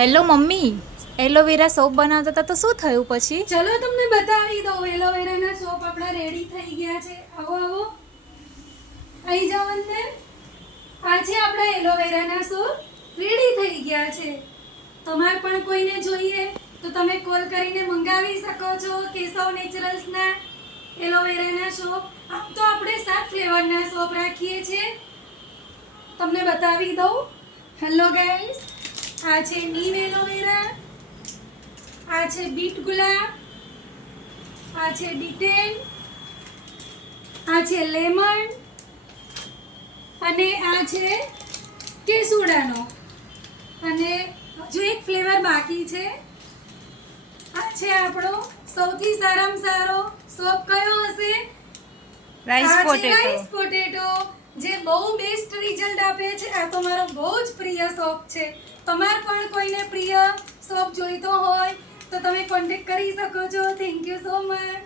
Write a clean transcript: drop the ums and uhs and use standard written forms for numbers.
Hello mummy, aloe vera shop બનાવતા હતા તો શું થયું પછી? ચલો તમને બતાવી દઉં. એલોવેરાના સોપ આપણા રેડી થઈ ગયા છે. આવો આવો, આવી જાઓ અંદર. આ છે આપણા એલોવેરાના સોપ રેડી થઈ ગયા છે. તમારે પણ કોઈને જોઈએ તો તમે કોલ કરીને મંગાવી શકો છો. કેશવ નેચરલ્સના એલોવેરાના સોપ. આમ તો આપણે 7 ફ્લેવરના સોપ રાખીએ છીએ. તમને બતાવી દઉં. હેલો ગાઈસ, આ છે નીમ એલોવેરા, આ છે બીટ ગુલાબ, આ છે ડિટેન, આ છે લેમન અને આ છે કેસુડાનો. અને હજુ એક ફ્લેવર બાકી છે. આ છે આપણો સૌથી સારામાં સારો સોપ કયો હશે? Rice rice potato. પોટેટો, જે બહુ બેસ્ટ રિઝલ્ટ આપે છે. આ તો મારો બહુ જ પ્રિય સોપ છે. તમારે પણ કોઈને પ્રિય સોપ જોઈતો હોય તો તમે કોન્ટેક્ટ કરી શકો છો. Thank you so much.